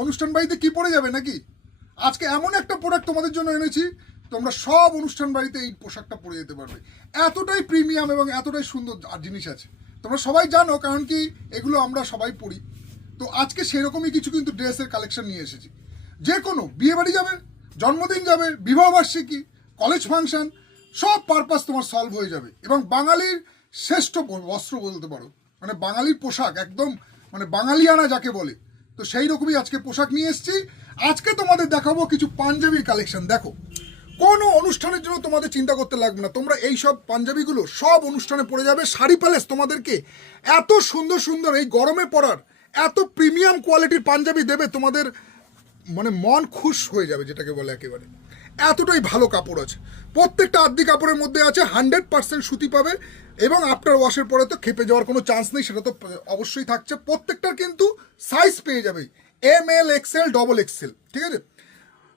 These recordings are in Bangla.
অনুষ্ঠান বাড়িতে কি পরে যাবে নাকি? আজকে এমন একটা প্রোডাক্ট তোমাদের জন্য এনেছি, তোমরা সব অনুষ্ঠান বাড়িতে এই পোশাকটা পরে যেতে পারবে। এতটাই প্রিমিয়াম এবং এতটাই সুন্দর জিনিস আছে, তোমরা সবাই জানো, কারণ কি এগুলো আমরা সবাই পরি। তো আজকে সেরকমই কিছু কিন্তু ড্রেসের কালেকশন নিয়ে এসেছি। যে কোনো বিয়ে বাড়ি যাবে, জন্মদিন যাবে, বিবাহবার্ষিকী, কলেজ ফাংশন, সব পারপাস তোমার সলভ হয়ে যাবে। এবং বাঙালির শ্রেষ্ঠ বস্ত্র বলতে পারো, মানে বাঙালির পোশাক একদম, মানে বাঙালিয়ানা যাকে বলে, তো সেই রকমই আজকে পোশাক নিয়ে এসেছি। আজকে তোমাদের দেখাবো কিছু পাঞ্জাবির কালেকশন। দেখো, কোনো অনুষ্ঠানের জন্য তোমাদের চিন্তা করতে লাগবে না, তোমরা এই সব পাঞ্জাবিগুলো সব অনুষ্ঠানে পরে যাবে। শাড়ি প্যালেস তোমাদেরকে এত সুন্দর সুন্দর এই গরমে পরার এত প্রিমিয়াম কোয়ালিটির পাঞ্জাবি দেবে, তোমাদের মানে মন খুশ হয়ে যাবে, যেটাকে বলে একেবারে এতটাই ভালো কাপড় আছে। প্রত্যেকটা আদ্যি কাপড়ের মধ্যে আছে 100% সুতি পাবে, এবং আফটার ওয়াশের পরে তো খেপে যাওয়ার কোনো চান্স নেই, সেটা তো অবশ্যই থাকছে। প্রত্যেকটার কিন্তু সাইজ পেয়ে যাবে ML XL XXL, ঠিক আছে?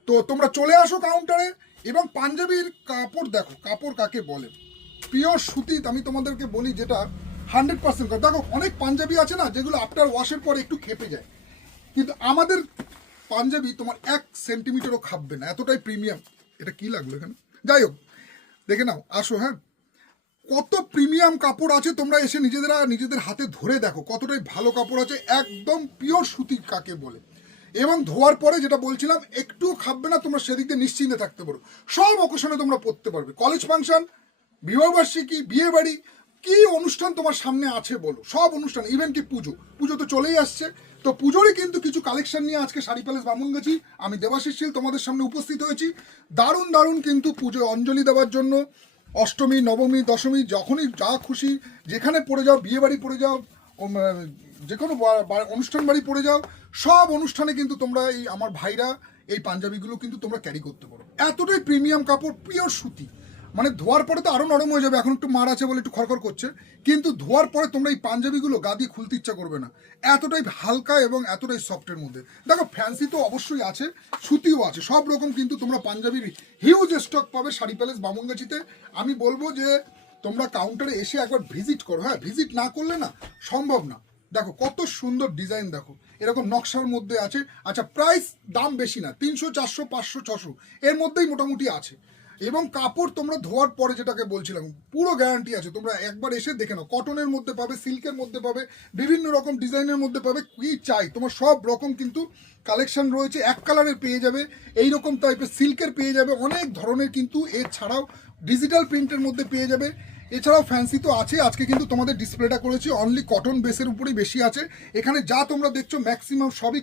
তো তোমরা চলে আসো কাউন্টারে। এবং পাঞ্জাবির কাপড় দেখো, কাপড় কাকে বলে, পিওর সুতি। আমি তোমাদেরকে বলি যেটা 100% দেখো, অনেক পাঞ্জাবি আছে না যেগুলো আফটার ওয়াশের পরে একটু খেপে যায়, কিন্তু আমাদের পাঞ্জাবি তোমার 1 সেন্টিমিটারও খাববে না, এতটাই প্রিমিয়াম। এটা কি লাগলো এখানে? যাই হোক, দেখে নাও, আসো। হ্যাঁ, কত প্রিমিয়াম কাপড় আছে, তোমরা এসে নিজেদের হাতে ধরে দেখো কতটাই ভালো কাপড় আছে। একদম পিওর সুতি কাকে বলে। এবং ধোয়ার পরে যেটা বলছিলাম, একটু খাববে না, তোমরা সেদিক দিয়ে নিশ্চিন্তে থাকতে পারো। সব অকেশনে তোমরা পরতে পারবে, কলেজ ফাংশন, বিবাহবার্ষিকী, বিয়ে বাড়ি, কি অনুষ্ঠান তোমার সামনে আছে বলো, সব অনুষ্ঠান। ইভেন কি পুজো তো চলেই আসছে, তো পুজোরই কিন্তু কিছু কালেকশন নিয়ে আজকে শাড়ি প্যালেস বামুনগাছি আমি দেবাশিস শীল তোমাদের সামনে উপস্থিত হয়েছি। দারুণ দারুণ কিন্তু পুজো অঞ্জলি দেওয়ার জন্য, অষ্টমী, নবমী, দশমী, যখনই যা খুশি যেখানে পড়ে যাও, বিয়ে বাড়ি পড়ে যাও, যে কোনো অনুষ্ঠান বাড়ি পড়ে যাও, সব অনুষ্ঠানে কিন্তু তোমরা এই আমার ভাইরা এই পাঞ্জাবিগুলো কিন্তু তোমরা ক্যারি করতে পারো। এতটাই প্রিমিয়াম কাপড়, পিওর সুতি, মানে ধোয়ার পরে তো আরও নরম হয়ে যাবে। এখন একটু মার আছে বলে একটু খড়খড় করছে, কিন্তু ধোয়ার পরে তোমরা এই পাঞ্জাবিগুলো গা দিয়ে খুলতে ইচ্ছা করবে না, এতটাই হালকা এবং এতটাই সফটের মধ্যে। দেখো, ফ্যান্সি তো অবশ্যই আছে, সুতিও আছে, সব রকম কিন্তু তোমরা পাঞ্জাবির হিউজ স্টক পাবে শাড়ি প্যালেস বামুনগাছিতে। আমি বলবো যে তোমরা কাউন্টারে এসে একবার ভিজিট করো। হ্যাঁ, ভিজিট না করলে না সম্ভব না। দেখো কত সুন্দর ডিজাইন, দেখো এরকম নকশার মধ্যে আছে। আচ্ছা, প্রাইস দাম বেশি না, 300, 400, 500, 600 এর মধ্যেই মোটামুটি আছে। এবং কাপড় তোমরা ধোয়ার পরে যেটাকে বলছিলাম, পুরো গ্যারান্টি আছে। তোমরা একবার এসে দেখে নাও, কটনের মধ্যে পাবে, সিল্কের মধ্যে পাবে, বিভিন্ন রকম ডিজাইনের মধ্যে পাবে, কি চাই তোমার সব রকম কিন্তু কালেকশন রয়েছে। এক কালারের পেয়ে যাবে, এইরকম টাইপের সিল্কের পেয়ে যাবে, অনেক ধরনের কিন্তু। এছাড়াও ডিজিটাল প্রিন্টের মধ্যে পেয়ে যাবে। এছাড়াও ফ্যান্সি তো আছে। আজকে কিন্তু তোমাদের ডিসপ্লেটা করেছি অনলি কটন বেসের উপরেই বেশি আছে। এখানে যা তোমরা দেখছো ম্যাক্সিমাম সবই